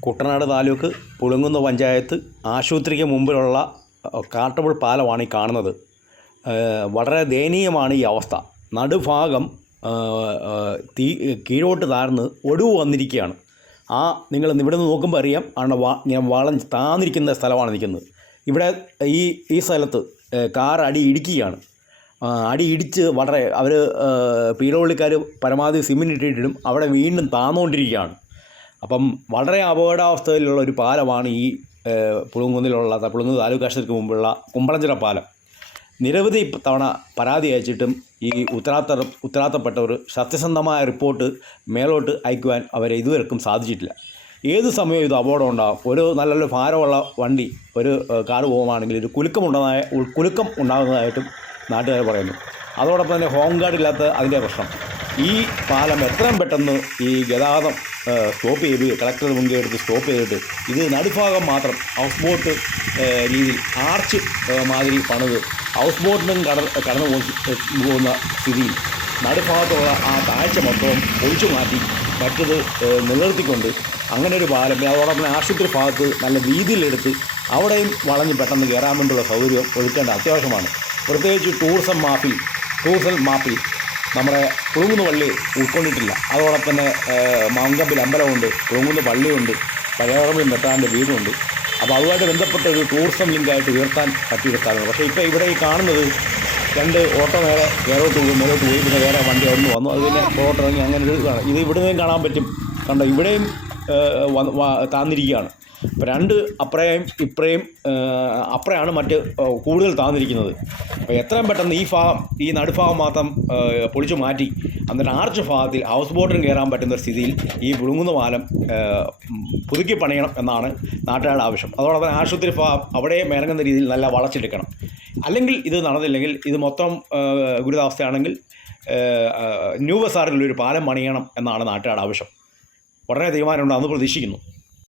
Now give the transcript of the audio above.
കുട്ടനാട് താലൂക്ക് പുളുങ്കുന്ന് പഞ്ചായത്ത് ആശുപത്രിക്ക് മുമ്പിലുള്ള അഹ്, പാലമാണ് ഈ കാണുന്നത്. വളരെ ദയനീയമാണ് ഈ അവസ്ഥ. നടുഭാഗം തീ കീഴോട്ട് താഴ്ന്ന് ഒടിവ് വന്നിരിക്കുകയാണ്. ആ നിങ്ങൾ ഇവിടെ നിന്ന് നോക്കുമ്പോൾ അറിയാം ആണ് വാ ഞാൻ വളം താന്നിരിക്കുന്ന സ്ഥലമാണ് നിൽക്കുന്നത്. ഇവിടെ ഈ ഈ സ്ഥലത്ത് കാർ അടി ഇടിക്കുകയാണ്. അടി ഇടിച്ച് വളരെ അവർ പീഡോള്ളിക്കാർ പരമാവധി സിമെന്റ് ഇട്ടിട്ടിടും അവിടെ വീണ്ടും താന്നുകൊണ്ടിരിക്കുകയാണ് അപ്പം വളരെ അപകടാവസ്ഥയിലുള്ള ഒരു പാലമാണ് ഈ പുളുങ്കുന്നിലുള്ള പുളുങ്കുന്ന് താലൂക്ക് ആശുപത്രിക്ക് മുമ്പുള്ള കുമ്പളഞ്ചിറ പാലം. നിരവധി തവണ പരാതി അയച്ചിട്ടും ഈ ഉത്തരാത്ത ഉത്തരാത്തപ്പെട്ടവർ സത്യസന്ധമായ റിപ്പോർട്ട് മേലോട്ട് അയക്കുവാൻ അവരെ ഇതുവരെക്കും സാധിച്ചിട്ടില്ല. ഏത് സമയവും ഇത് അപകടം ഉണ്ടാകും ഒരു നല്ലൊരു ഭാരമുള്ള വണ്ടി ഒരു കാർ പോകുകയാണെങ്കിൽ ഒരു കുലുക്കം ഉണ്ടായ കുലുക്കം ഉണ്ടാകുന്നതായിട്ടും നാട്ടുകാർ പറയുന്നു. അതോടൊപ്പം തന്നെ ഹോം ഗാർഡ് ഇല്ലാത്ത അതിന്റെ പ്രശ്നം. ഈ പാലം എത്രയും പെട്ടെന്ന് ഈ ഗതാഗതം സ്റ്റോപ്പ് ചെയ്ത് കളക്ടർ മുൻകൈ എടുത്ത് സ്റ്റോപ്പ് ചെയ്തിട്ട് ഇത് നടുഭാഗം മാത്രം ഹൗസ് ബോട്ട് രീതിയിൽ ആർച്ച് മാതിരി പണിത് ഹൗസ് ബോട്ടിനും കട കടന്നു പോകുന്ന സ്ഥിതിയിൽ നടുഭാഗത്തുള്ള ആ താഴ്ച മൊത്തവും ഒഴിച്ചു മാറ്റി മറ്റത് നിലനിർത്തിക്കൊണ്ട് അങ്ങനെ ഒരു പാലം അതോടൊപ്പം ആശുപത്രി ഭാഗത്ത് നല്ല വീതിയിലെടുത്ത് അവിടെയും വളഞ്ഞ് പെട്ടെന്ന് കയറാൻ വേണ്ടിയുള്ള സൗകര്യം ഒരുക്കേണ്ട അത്യാവശ്യമാണ്. പ്രത്യേകിച്ച് ടൂറിസം മാപ്പിൽ ടൂറിസം മാപ്പിൽ നമ്മുടെ പുളുങ്കുന്ന് പള്ളി ഉൾക്കൊണ്ടിട്ടില്ല. അതോടൊപ്പം തന്നെ മാങ്കമ്പിൽ അമ്പലമുണ്ട് പുളുങ്കുന്ന് പള്ളിയുണ്ട് പഴയറമ്പിൽ നെട്ടാന്റെ വീടുണ്ട് അപ്പോൾ അതുമായിട്ട് ബന്ധപ്പെട്ട ഒരു ടൂറിസം ലിങ്കായിട്ട് ഉയർത്താൻ പറ്റിയ സ്ഥലമാണ്. പക്ഷേ ഇപ്പോൾ ഇവിടെ ഈ കാണുന്നത് രണ്ട് ഓട്ടോ നേരെ വേറോട്ട് പോകും മേലോട്ട് പോയി പിന്നെ വേറെ വണ്ടി അവിടെ നിന്ന് വന്നു. അത് പിന്നെ പുറത്തോട്ട് ഇറങ്ങി അങ്ങനെ ഒരു ഇതാണ്. ഇത് ഇവിടുന്ന് കാണാൻ പറ്റും. കണ്ടോ? ഇവിടെയും താന്നിരിക്കുകയാണ് അപ്പോൾ രണ്ട് അപ്രയും ഇപ്രയും അപ്രയാണ് മറ്റ് കൂടുതൽ താന്നിരിക്കുന്നത്. അപ്പോൾ എത്രയും പെട്ടെന്ന് ഈ ഭാഗം ഈ നടുഭാഗം മാത്രം പൊളിച്ചു മാറ്റി എന്നിട്ട് ആർച്ച് ഭാഗത്തിൽ ഹൗസ് ബോട്ടിന് കയറാൻ പറ്റുന്ന സ്ഥിതിയിൽ ഈ വിളുങ്ങുന്ന പാലം പുതുക്കി പണിയണം എന്നാണ് നാട്ടുകാരുടെ ആവശ്യം. അതോടൊപ്പം തന്നെ ആശുപത്രി ഭാഗം അവിടെ ഇറങ്ങുന്ന രീതിയിൽ നല്ല വളച്ചെടുക്കണം അല്ലെങ്കിൽ ഇത് നടന്നില്ലെങ്കിൽ ഇത് മൊത്തം ഗുരുതാവസ്ഥയാണെങ്കിൽ ന്യൂ ബസാറിലൊരു പാലം പണിയണം എന്നാണ് നാട്ടുകാരുടെ ആവശ്യം. ഉടനെ തീരുമാനമുണ്ടാകുമെന്ന് പ്രതീക്ഷിക്കുന്നു.